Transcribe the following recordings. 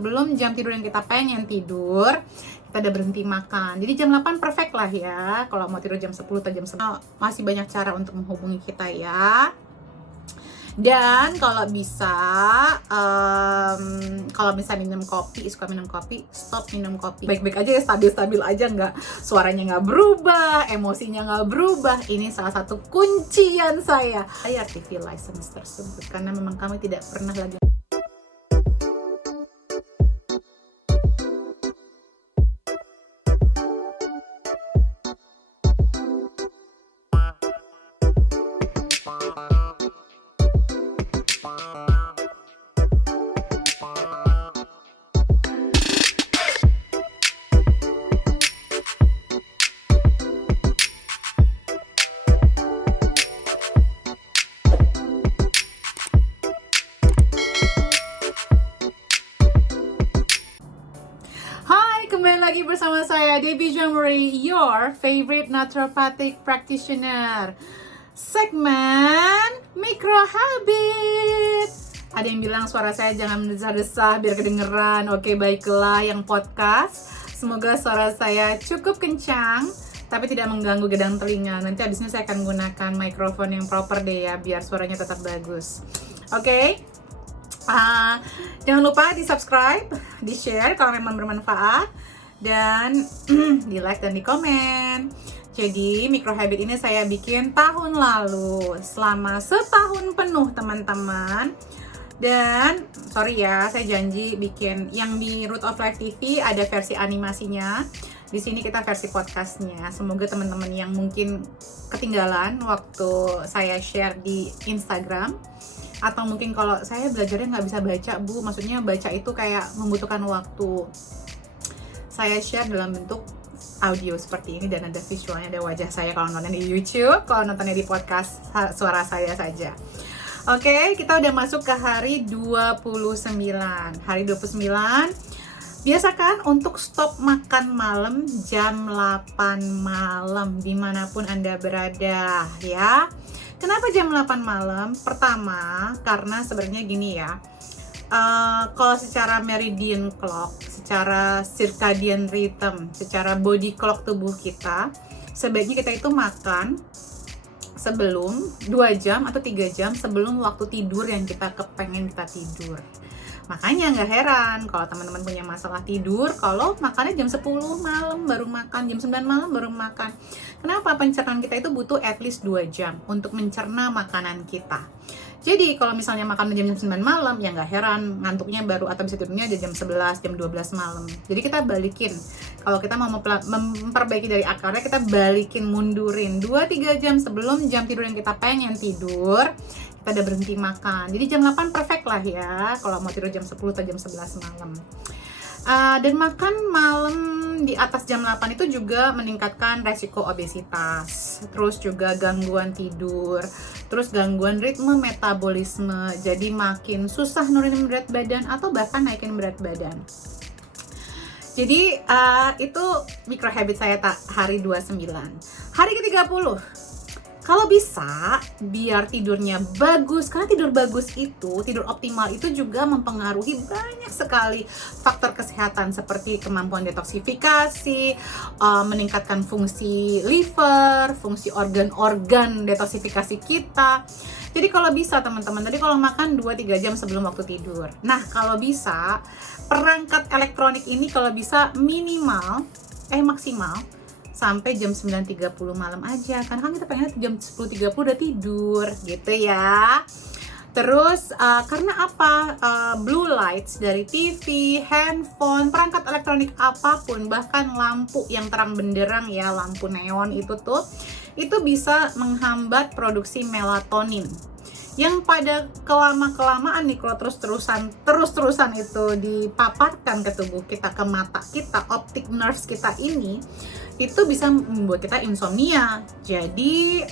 Belum jam tidur yang kita pengen tidur, kita udah berhenti makan. Jadi jam 8 perfect lah ya. Kalau mau tidur jam 10 atau jam 11, masih banyak cara untuk menghubungi kita ya. Dan kalau bisa, kalau misalnya minum kopi, suka minum kopi, stop minum kopi. Baik-baik aja ya, stabil-stabil aja, nggak suaranya nggak berubah, emosinya nggak berubah. Ini salah satu kuncian saya bayar TV license tersebut, karena memang kami tidak pernah lagi. Kembali lagi bersama saya, Debbie Jean-Marie, your favorite naturopathic practitioner. Segmen Micro Habit. Ada yang bilang suara saya jangan mendesah-desah biar kedengeran. Oke, baiklah yang podcast. Semoga suara saya cukup kencang tapi tidak mengganggu gedang telinga. Nanti abisnya saya akan gunakan mikrofon yang proper deh ya, biar suaranya tetap bagus. Oke. Jangan lupa di subscribe, di share kalau memang bermanfaat, dan di like dan di komen. Jadi micro habit ini saya bikin tahun lalu selama setahun penuh teman-teman. Dan sorry ya, saya janji bikin yang di Root of Life TV ada versi animasinya. Di sini kita versi podcastnya. Semoga teman-teman yang mungkin ketinggalan waktu saya share di Instagram, atau mungkin kalau saya belajarnya nggak bisa baca bu, maksudnya baca itu kayak membutuhkan waktu, saya share dalam bentuk audio seperti ini dan ada visualnya, ada wajah saya kalau nonton di YouTube, kalau nontonnya di podcast suara saya saja. Oke, kita udah masuk ke hari 29. Hari 29, biasakan untuk stop makan malam jam 8 malam dimanapun Anda berada ya. Kenapa jam 8 malam? Pertama, karena sebenarnya gini ya, kalau secara meridian clock, secara circadian rhythm, secara body clock tubuh kita, sebaiknya kita itu makan sebelum 2 jam atau 3 jam sebelum waktu tidur yang kita kepengen kita tidur. Makanya nggak heran kalau teman-teman punya masalah tidur, kalau makannya jam 10 malam baru makan, jam 9 malam baru makan. Kenapa? Pencernaan kita itu butuh at least 2 jam untuk mencerna makanan kita. Jadi kalau misalnya makan jam 9 malam, ya nggak heran ngantuknya baru atau bisa tidurnya jam 11, jam 12 malam. Jadi kita balikin. Kalau kita mau memperbaiki dari akarnya, kita balikin, mundurin 2-3 jam sebelum jam tidur yang kita pengen tidur, kita udah berhenti makan. Jadi jam 8 perfect lah ya kalau mau tidur jam 10 atau jam 11 malam. Dan makan malam di atas jam 8 itu juga meningkatkan resiko obesitas, terus juga gangguan tidur, terus gangguan ritme metabolisme, jadi makin susah nurunin berat badan atau bahkan naikin berat badan. Jadi itu micro habit saya hari 29. Hari ke-30, kalau bisa biar tidurnya bagus, karena tidur bagus itu, tidur optimal itu juga mempengaruhi banyak sekali faktor kesehatan seperti kemampuan detoksifikasi, meningkatkan fungsi liver, fungsi organ-organ detoksifikasi kita. Jadi kalau bisa teman-teman, tadi kalau makan 2-3 jam sebelum waktu tidur. Nah kalau bisa, perangkat elektronik ini kalau bisa maksimal sampai jam 9.30 malam aja, karena kan kita pengen jam 10.30 udah tidur gitu ya. Terus karena apa? Blue lights dari TV, handphone, perangkat elektronik apapun, bahkan lampu yang terang benderang ya, lampu neon itu bisa menghambat produksi melatonin yang pada kelamaan nih, kalau terus-terusan itu dipaparkan ke tubuh kita, ke mata kita, optic nerves kita ini, itu bisa membuat kita insomnia. Jadi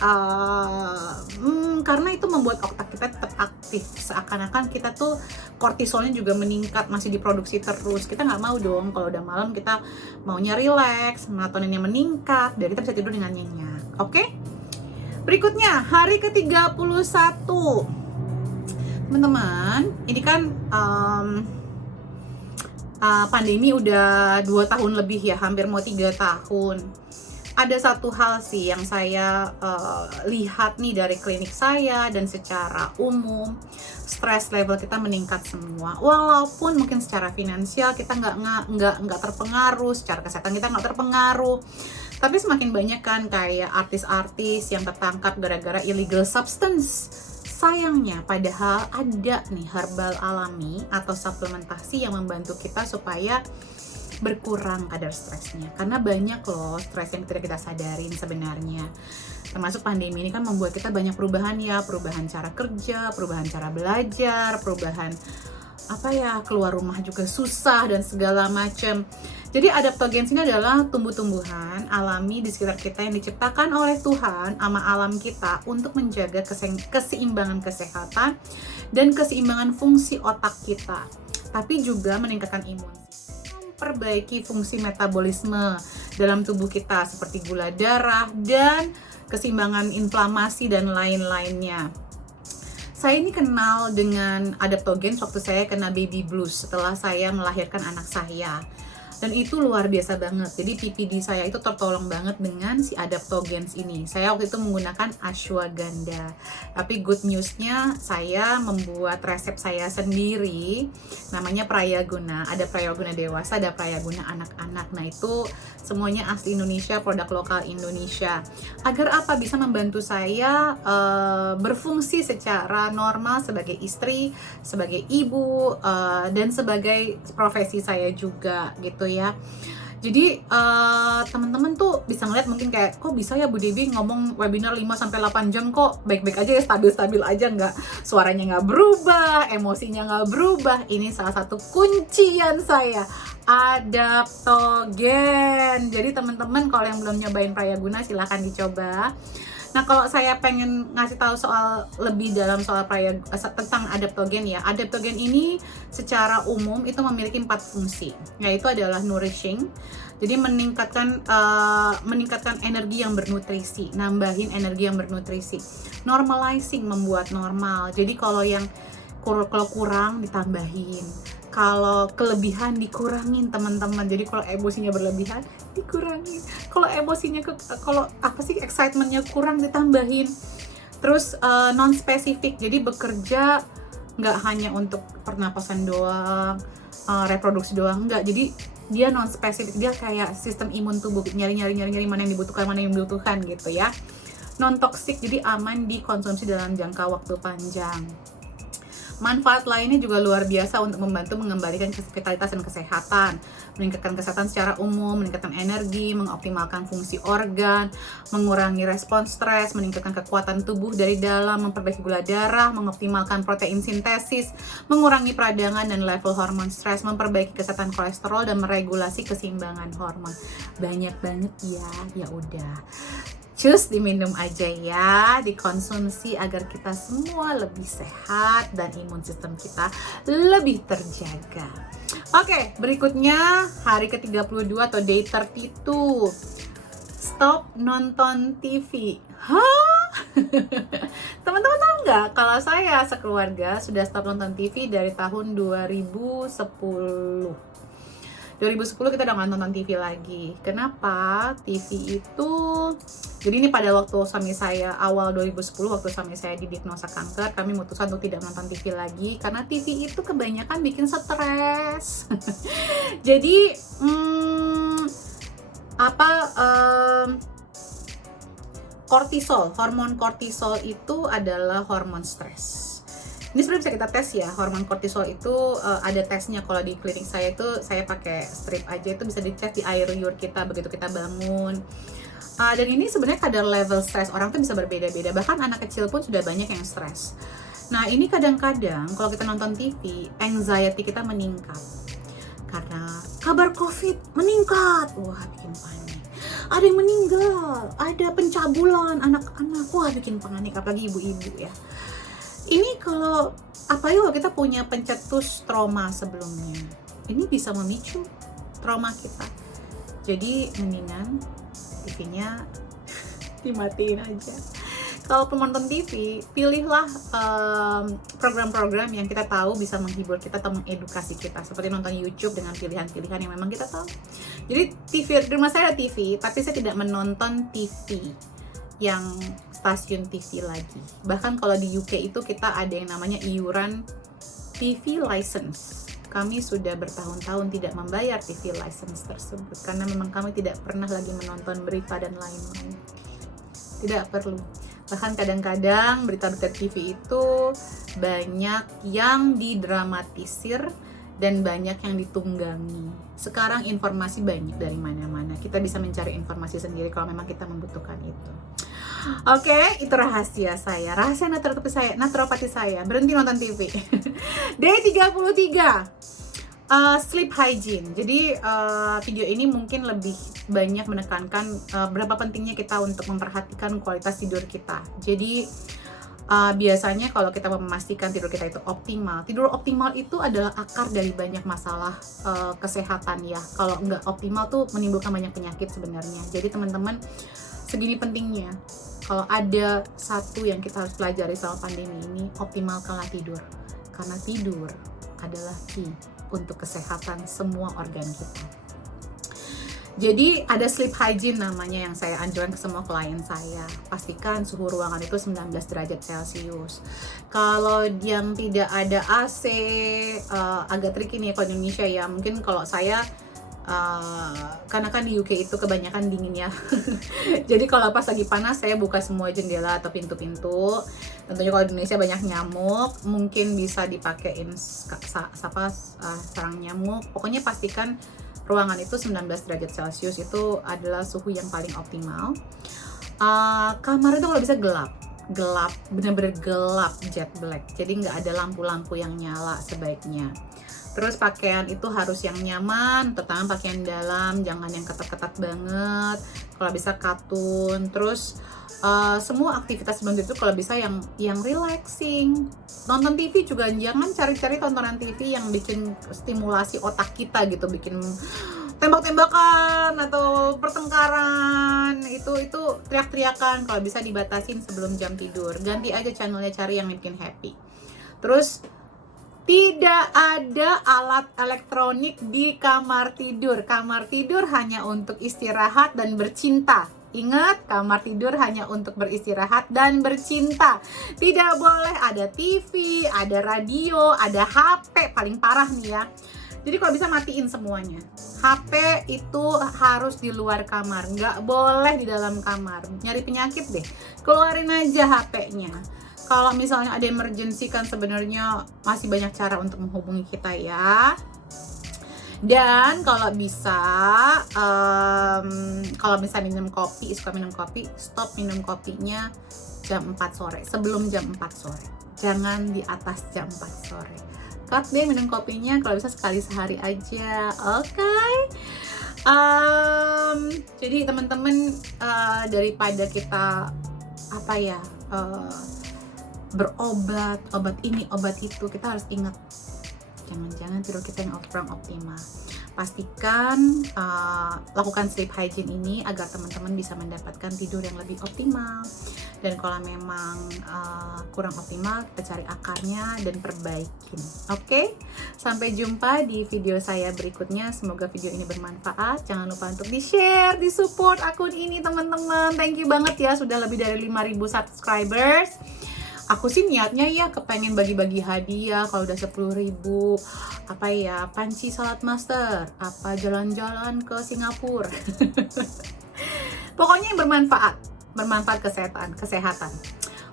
karena itu membuat otak kita tetap aktif, seakan-akan kita tuh kortisolnya juga meningkat, masih diproduksi terus. Kita nggak mau dong kalau udah malam, kita maunya relax, melatoninnya meningkat, biar kita bisa tidur dengan nyenyak. Oke? Berikutnya, hari ke-31. Teman-teman, ini kan pandemi udah 2 tahun lebih ya, hampir mau 3 tahun. Ada satu hal sih yang saya lihat nih dari klinik saya dan secara umum, stress level kita meningkat semua. Walaupun mungkin secara finansial kita nggak terpengaruh, secara kesehatan kita nggak terpengaruh, tapi semakin banyak kan kayak artis-artis yang tertangkap gara-gara illegal substance. Sayangnya padahal ada nih herbal alami atau suplementasi yang membantu kita supaya berkurang kadar stresnya, karena banyak loh stres yang tidak kita sadarin sebenarnya. Termasuk pandemi ini kan membuat kita banyak perubahan ya, perubahan cara kerja, perubahan cara belajar, perubahan keluar rumah juga susah dan segala macam. Jadi adaptogens ini adalah tumbuh-tumbuhan alami di sekitar kita yang diciptakan oleh Tuhan sama alam kita untuk menjaga keseimbangan kesehatan dan keseimbangan fungsi otak kita, tapi juga meningkatkan imun, perbaiki fungsi metabolisme dalam tubuh kita seperti gula darah dan keseimbangan inflamasi dan lain-lainnya. Saya ini kenal dengan adaptogens waktu saya kena baby blues setelah saya melahirkan anak saya. Dan itu luar biasa banget. Jadi PPD saya itu tertolong banget dengan si adaptogens ini. Saya waktu itu menggunakan ashwagandha. Tapi good newsnya saya membuat resep saya sendiri. Namanya Prayaguna. Ada Prayaguna dewasa, ada Prayaguna anak-anak. Nah itu semuanya asli Indonesia, produk lokal Indonesia. Agar apa? Bisa membantu saya berfungsi secara normal sebagai istri, sebagai ibu, dan sebagai profesi saya juga gitu ya. Jadi teman-teman tuh bisa ngeliat mungkin kayak kok bisa ya Bu Debbie ngomong webinar 5-8 jam kok baik-baik aja ya, stabil-stabil aja, nggak, suaranya nggak berubah, emosinya nggak berubah. Ini salah satu kuncian saya, adaptogen. Jadi teman-teman kalau yang belum nyobain Prayaguna silahkan dicoba. Nah kalau saya pengen ngasih tahu lebih dalam soal tentang adaptogen ya. Adaptogen ini secara umum itu memiliki 4 fungsi, yaitu adalah nourishing. Jadi meningkatkan energi yang bernutrisi, nambahin energi yang bernutrisi. Normalizing, membuat normal. Jadi kalau kurang ditambahin, kalau kelebihan dikurangin teman-teman. Jadi kalau emosinya berlebihan dikurangin, kalau emosinya excitementnya kurang ditambahin. Terus non spesifik, jadi bekerja nggak hanya untuk pernapasan doang, reproduksi doang, enggak. Jadi dia non spesifik, dia kayak sistem imun tubuh, nyari mana yang dibutuhkan gitu ya. Non toksik, jadi aman dikonsumsi dalam jangka waktu panjang. Manfaat lainnya juga luar biasa untuk membantu mengembalikan vitalitas dan kesehatan, meningkatkan kesehatan secara umum, meningkatkan energi, mengoptimalkan fungsi organ, mengurangi respons stres, meningkatkan kekuatan tubuh dari dalam, memperbaiki gula darah, mengoptimalkan protein sintesis, mengurangi peradangan dan level hormon stres, memperbaiki kesehatan kolesterol dan meregulasi keseimbangan hormon. Banyak banget ya udah. Cus diminum aja ya, dikonsumsi agar kita semua lebih sehat dan imun sistem kita lebih terjaga. Oke, berikutnya hari ke-32 atau day 32. Stop nonton TV. Hah? Teman-teman tahu nggak kalau saya sekeluarga sudah stop nonton TV dari tahun 2010. 2010 kita udah nggak nonton TV lagi. Kenapa? TV itu, jadi ini pada waktu suami saya awal 2010, waktu suami saya didiagnosa kanker, kami memutuskan untuk tidak nonton TV lagi karena TV itu kebanyakan bikin stres. Jadi kortisol, hormon kortisol itu adalah hormon stres. Ini sebenarnya bisa kita tes ya, hormon kortisol itu ada tesnya. Kalau di klinik saya itu saya pakai strip aja, itu bisa dites di air liur kita begitu kita bangun. Dan ini sebenarnya kadar level stres orang tuh bisa berbeda-beda, bahkan anak kecil pun sudah banyak yang stres. Nah ini kadang-kadang kalau kita nonton TV, anxiety kita meningkat karena kabar COVID meningkat, wah bikin panik. Ada yang meninggal, ada pencabulan anak-anak, wah bikin panik, apalagi ibu-ibu ya. Ini kalau kita punya pencetus trauma sebelumnya, ini bisa memicu trauma kita. Jadi mendingan TV-nya dimatiin aja. kalaupun nonton TV, pilihlah program-program yang kita tahu bisa menghibur kita atau mengedukasi kita, seperti nonton YouTube dengan pilihan-pilihan yang memang kita tahu. Jadi TV, di rumah saya ada TV, tapi saya tidak menonton TV yang stasiun TV lagi. Bahkan kalau di UK itu kita ada yang namanya iuran TV license. Kami sudah bertahun-tahun tidak membayar TV license tersebut karena memang kami tidak pernah lagi menonton berita dan lain-lain. Tidak perlu. Bahkan kadang-kadang berita-berita TV itu banyak yang didramatisir dan banyak yang ditunggangi. Sekarang informasi banyak dari mana-mana. Kita bisa mencari informasi sendiri kalau memang kita membutuhkan itu. Oke, itu rahasia saya. Rahasia naturopati saya. Berhenti nonton TV. Day 33. Sleep hygiene. Jadi video ini mungkin lebih banyak menekankan berapa pentingnya kita untuk memperhatikan kualitas tidur kita. Jadi biasanya kalau kita memastikan tidur kita itu optimal, tidur optimal itu adalah akar dari banyak masalah kesehatan ya. Kalau nggak optimal tuh menimbulkan banyak penyakit sebenarnya. Jadi teman-teman, segini pentingnya. Kalau ada satu yang kita harus pelajari selama pandemi ini, optimalkanlah tidur. Karena tidur adalah key untuk kesehatan semua organ kita. Jadi ada sleep hygiene namanya yang saya anjurkan ke semua klien saya. Pastikan suhu ruangan itu 19 derajat Celcius. Kalau yang tidak ada AC, agak tricky nih kalau di Indonesia ya. Mungkin kalau saya karena kan di UK itu kebanyakan dingin ya. Jadi kalau pas lagi panas saya buka semua jendela atau pintu-pintu. Tentunya kalau di Indonesia banyak nyamuk, mungkin bisa dipakein sarang nyamuk. Pokoknya pastikan ruangan itu 19 derajat Celcius itu adalah suhu yang paling optimal. Kamar itu kalau bisa gelap, bener-bener gelap, jet black. Jadi nggak ada lampu-lampu yang nyala sebaiknya. Terus pakaian itu harus yang nyaman, terutama pakaian dalam, jangan yang ketat-ketat banget. Kalau bisa katun. Terus semua aktivitas sebelum itu kalau bisa yang relaxing. Nonton TV juga jangan cari-cari tontonan TV yang bikin stimulasi otak kita gitu, bikin tembak-tembakan atau pertengkaran. Itu teriak-teriakan, kalau bisa dibatasin sebelum jam tidur. Ganti aja channelnya, cari yang bikin happy. Terus tidak ada alat elektronik di kamar tidur. Kamar tidur hanya untuk istirahat dan bercinta. Ingat, kamar tidur hanya untuk beristirahat dan bercinta. Tidak boleh ada TV, ada radio, ada HP. Paling parah nih ya. Jadi kalau bisa matiin semuanya. HP itu harus di luar kamar, nggak boleh di dalam kamar. Nyari penyakit deh, keluarin aja HP-nya. Kalau misalnya ada emergency kan sebenarnya masih banyak cara untuk menghubungi kita ya. Dan kalau bisa, kalau misalnya minum kopi, suka minum kopi, stop minum kopinya jam 4 sore, sebelum jam 4 sore. Jangan di atas jam 4 sore. Cut deh minum kopinya, kalau bisa sekali sehari aja, oke? Jadi teman-teman, daripada kita berobat, obat ini, obat itu, kita harus ingat jangan-jangan tidur kita yang kurang optimal. Pastikan lakukan sleep hygiene ini agar teman-teman bisa mendapatkan tidur yang lebih optimal. Dan kalau memang kurang optimal, kita cari akarnya dan perbaikin. Oke? Sampai jumpa di video saya berikutnya. Semoga video ini bermanfaat. Jangan lupa untuk di-share, di-support akun ini teman-teman. Thank you banget ya, sudah lebih dari 5.000 subscribers. Aku sih niatnya ya kepengen bagi-bagi hadiah kalau udah 10.000. Panci Salad Master, jalan-jalan ke Singapura. Pokoknya yang bermanfaat kesehatan.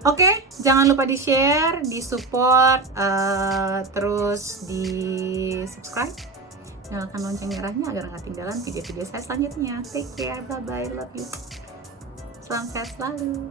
Oke, jangan lupa di-share, di-support, terus di-subscribe. Nyalakan lonceng merahnya agar nggak ketinggalan video-video saya selanjutnya. Take care, bye-bye, love you. Salam sehat selalu.